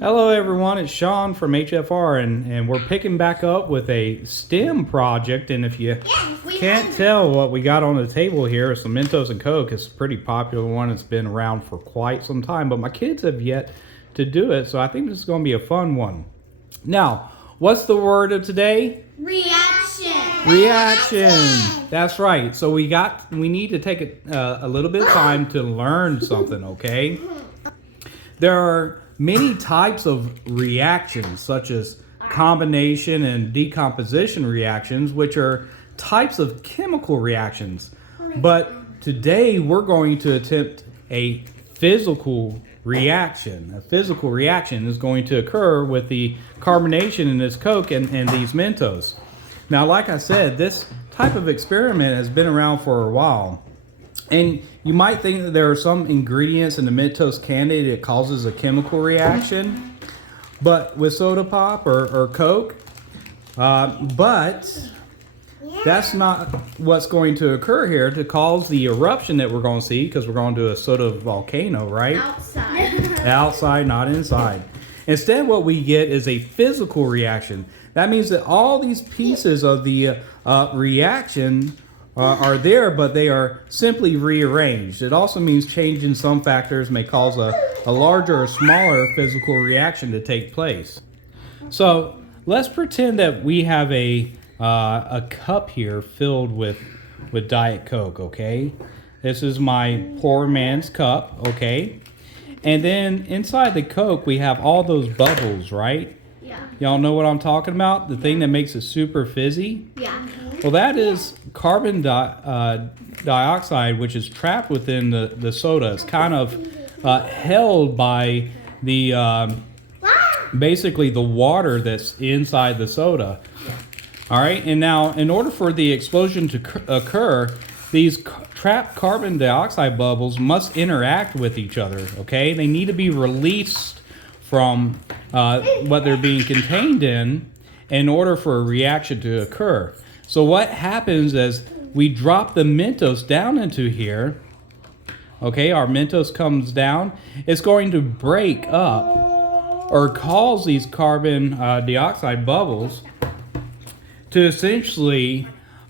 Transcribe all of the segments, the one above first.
Hello everyone, it's Sean from HFR and we're picking back up with a STEM project, and if you can't tell what we got on the table here is some Mentos and Coke. It's a pretty popular one. It's been around for quite some time, but my kids have yet to do it, so I think this is going to be a fun one. Now, what's the word of today? Reaction. That's right. So we need to take a little bit of time to learn something, okay? There are many types of reactions, such as combination and decomposition reactions, which are types of chemical reactions. But today we're going to attempt a physical reaction. A physical reaction is going to occur with the carbonation in this Coke and these Mentos. Now, like I said, this type of experiment has been around for a while. And you might think that there are some ingredients in the Mentos candy that causes a chemical reaction, but with soda pop or Coke, but that's not what's going to occur here to cause the eruption that we're going to see, because we're going to do a soda volcano, right? Outside, not inside. Instead, what we get is a physical reaction. That means that all these pieces of the reaction are there, but they are simply rearranged. It also means changing some factors may cause a larger or smaller physical reaction to take place. So let's pretend that we have a cup here filled with Diet Coke, okay? This is my poor man's cup, okay? And then inside the Coke, we have all those bubbles, right? Yeah. Y'all know what I'm talking about? The thing that makes it super fizzy? Yeah. Well, that is carbon dioxide, which is trapped within the soda. It's kind of held by the basically the water that's inside the soda. All right, and now in order for the explosion to occur, these trapped carbon dioxide bubbles must interact with each other, okay? They need to be released from what they're being contained in order for a reaction to occur. So what happens is we drop the Mentos down into here, okay? Our Mentos comes down. It's going to break up or cause these carbon dioxide bubbles to essentially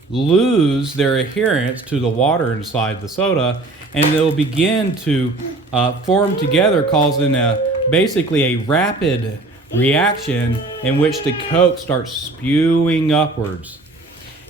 lose their adherence to the water inside the soda, and they'll begin to form together, causing basically a rapid reaction in which the Coke starts spewing upwards.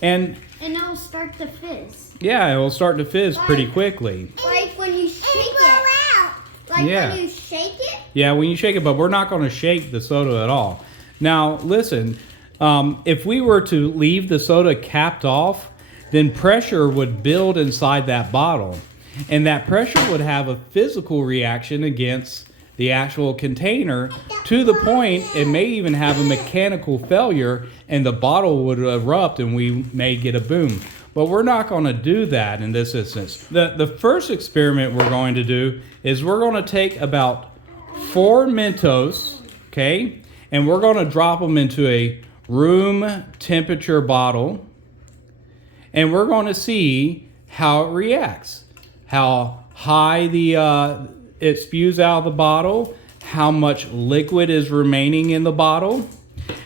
And it'll start to fizz. Yeah, it will start to fizz pretty quickly. Like when you shake it. When you shake it? Yeah, when you shake it, but we're not going to shake the soda at all. Now, listen, if we were to leave the soda capped off, then pressure would build inside that bottle. And that pressure would have a physical reaction against the actual container, to the point it may even have a mechanical failure and the bottle would erupt and we may get a boom. But we're not going to do that in this instance. The first experiment we're going to do is we're going to take about 4 Mentos, okay, and we're going to drop them into a room temperature bottle, and we're going to see how it reacts, how high it spews out of the bottle, how much liquid is remaining in the bottle.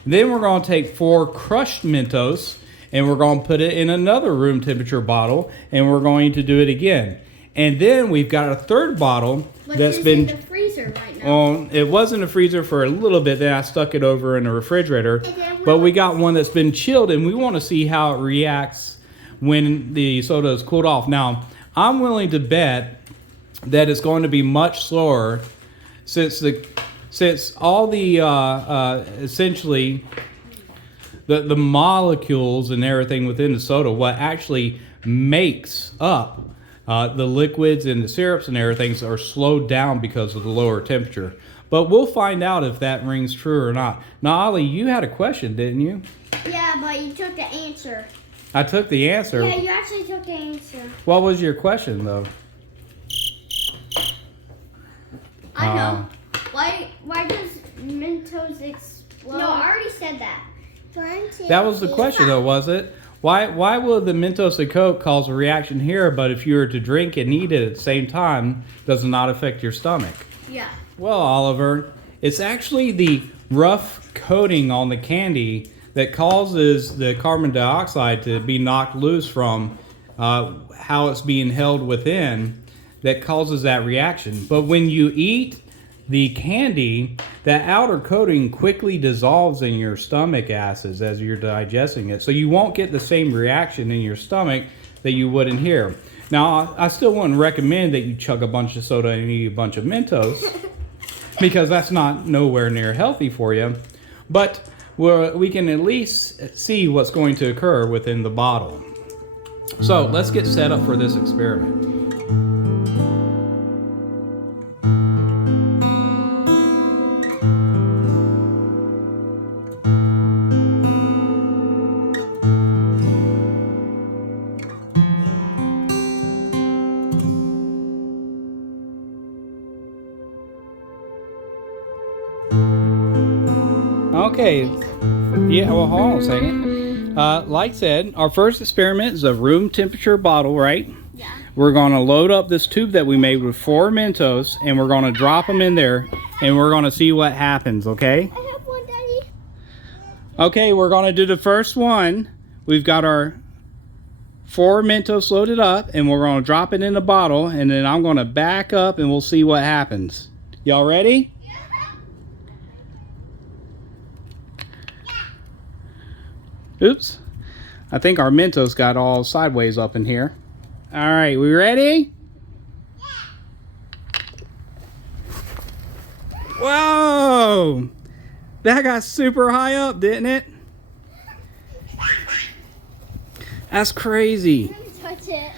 Then we're going to take 4 crushed Mentos and we're going to put it in another room temperature bottle, and we're going to do it again. And then we've got a third bottle that's been in the freezer right now. Well, it was in the freezer for a little bit, then I stuck it over in the refrigerator. But we got one that's been chilled, and we want to see how it reacts when the soda is cooled off. Now, I'm willing to bet that it's going to be much slower, since all the essentially the molecules and everything within the soda, what actually makes up the liquids and the syrups and everything, are slowed down because of the lower temperature. But we'll find out if that rings true or not. Now, Ollie, you had a question, didn't you? Yeah, but you took the answer. I took the answer. Yeah, you actually took the answer. What was your question, though? I know. Why does Mentos explode? No, I already said that. That was the question, though, was it? Why will the Mentos and Coke cause a reaction here, but if you were to drink and eat it at the same time, does it not affect your stomach? Yeah. Well, Oliver, It's actually the rough coating on the candy that causes the carbon dioxide to be knocked loose from how it's being held within, that causes that reaction. But when you eat the candy, that outer coating quickly dissolves in your stomach acids as you're digesting it. So you won't get the same reaction in your stomach that you would in here. Now, I still wouldn't recommend that you chug a bunch of soda and eat a bunch of Mentos because that's not nowhere near healthy for you. But we can at least see what's going to occur within the bottle. So let's get set up for this experiment. Okay, yeah, well, hold on a second. Like I said, our first experiment is a room temperature bottle, right? Yeah. We're going to load up this tube that we made with 4 Mentos, and we're going to drop them in there, and we're going to see what happens, okay? I have one, Daddy. Okay, we're going to do the first one. We've got our 4 Mentos loaded up, and we're going to drop it in the bottle, and then I'm going to back up, and we'll see what happens. Y'all ready? Oops, I think our Mentos got all sideways up in here. All right, we ready? Yeah. Whoa, that got super high up, didn't it? That's crazy. Touch it.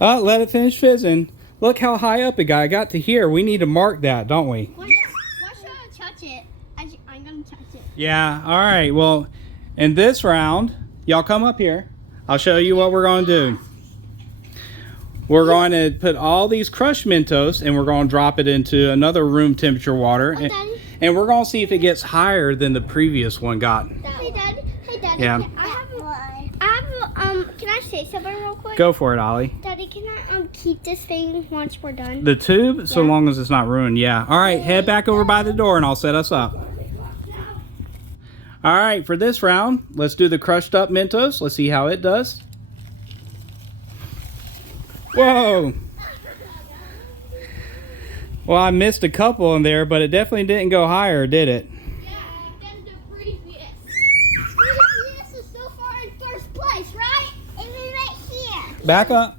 Oh, let it finish fizzing. Look how high up it got. I got to here. We need to mark that, don't we? Why should I touch it? I'm gonna touch it. Yeah, all right, well, in this round, y'all come up here. I'll show you what we're going to do. We're going to put all these crushed Mentos and we're going to drop it into another room temperature water. And we're going to see if it gets higher than the previous one got. Hey, Daddy. Yeah. Can I say something real quick? Go for it, Ollie. Daddy, can I keep this thing once we're done? The tube, so long as it's not ruined, yeah. All right, head back over by the door and I'll set us up. All right, for this round, let's do the crushed up Mentos. Let's see how it does. Whoa. Well, I missed a couple in there, but it definitely didn't go higher, did it? Yeah, that's the previous. Previous is so far in first place, right? And then right here. Back up.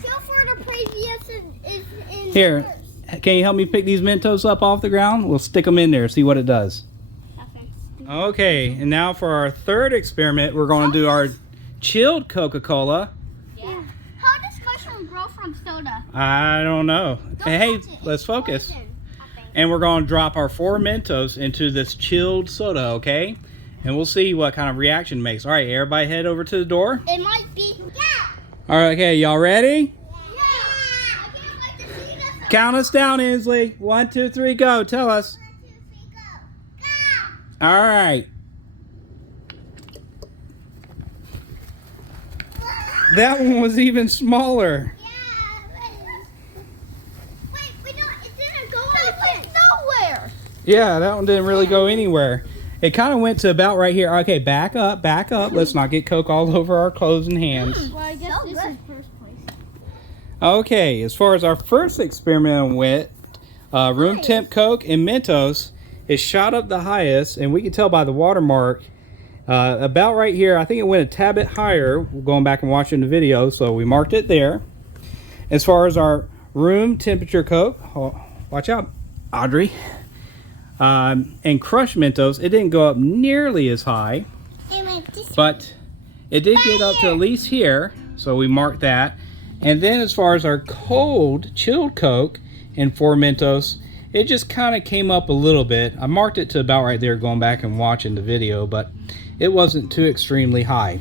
So far the previous is in Here, first. can you help me pick these Mentos up off the ground? We'll stick them in there, see what it does. Okay, and now for our third experiment, we're going to do our chilled Coca-Cola. Yeah. How does mushroom grow from soda? I don't know. Hey, let's focus. And we're going to drop our 4 Mentos into this chilled soda, okay? And we'll see what kind of reaction it makes. All right, everybody head over to the door. It might be. Yeah. All right, okay, y'all ready? Yeah. I can't wait to see this. Count us down, Inslee. 1, 2, 3, go. Tell us. 1, 2, 3, go. All right. That one was even smaller. It didn't go nowhere. Yeah, that one didn't really go anywhere. It kind of went to about right here. Okay, back up, back up. Let's not get Coke all over our clothes and hands. Well, I guess this is first place. Okay, as far as our first experiment went, room temp Coke and Mentos, it shot up the highest, and we can tell by the watermark about right here. I think it went a tad bit higher, going back and watching the video, so we marked it there. As far as our room temperature Coke, watch out, Audrey, and crushed Mentos, it didn't go up nearly as high, but it did get up to at least here, so we marked that. And then as far as our cold chilled Coke and 4 Mentos, it just kind of came up a little bit. I marked it to about right there going back and watching the video, but it wasn't too extremely high.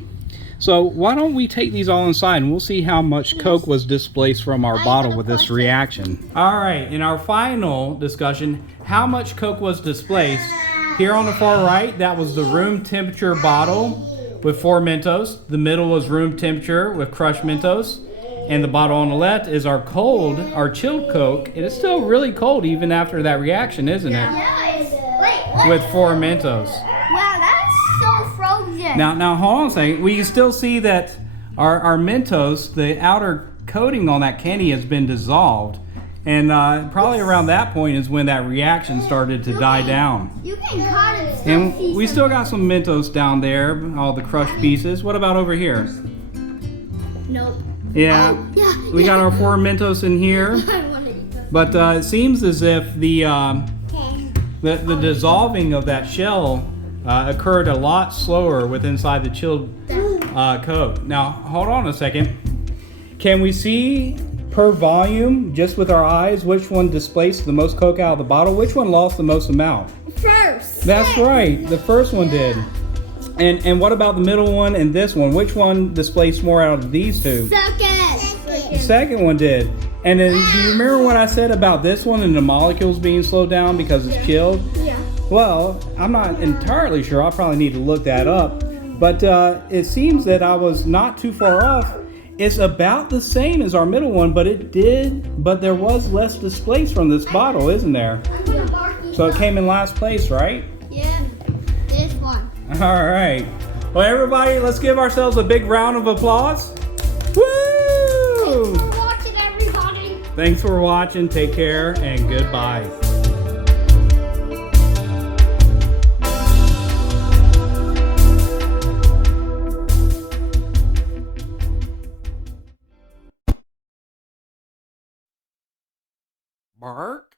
So why don't we take these all inside and we'll see how much Coke was displaced from our bottle with this reaction. All right, in our final discussion, how much Coke was displaced? Here on the far right, that was the room temperature bottle with 4 Mentos. The middle was room temperature with crushed Mentos. And the bottle on the left is our chilled Coke. It is still really cold even after that reaction, isn't it? Yeah. With 4 Mentos. Wow, that's so frozen. Now hold on a second. We can still see that our Mentos, the outer coating on that candy has been dissolved. And probably around that point is when that reaction started to die down. You can cut it. And we still got some Mentos down there, all the crushed pieces. What about over here? Nope. Yeah, Oh, yeah, we got our 4 Mentos in here. I want to eat those. But it seems as if the dissolving of that shell occurred a lot slower with inside the chilled Coke. Now, hold on a second. Can we see per volume, just with our eyes, which one displaced the most Coke out of the bottle? Which one lost the most amount? First. That's right. The first one did. And what about the middle one and this one? Which one displaced more out of these two? Second. The second one did. And then, do you remember what I said about this one and the molecules being slowed down because it's chilled? Yeah. Well, I'm not entirely sure. I'll probably need to look that up. But it seems that I was not too far off. It's about the same as our middle one, but there was less displaced from this bottle, isn't there? So it came in last place, right? Yeah. This one. All right. Well, everybody, let's give ourselves a big round of applause. Woo! Thanks for watching, everybody. Thanks for watching. Take care and goodbye. Bark.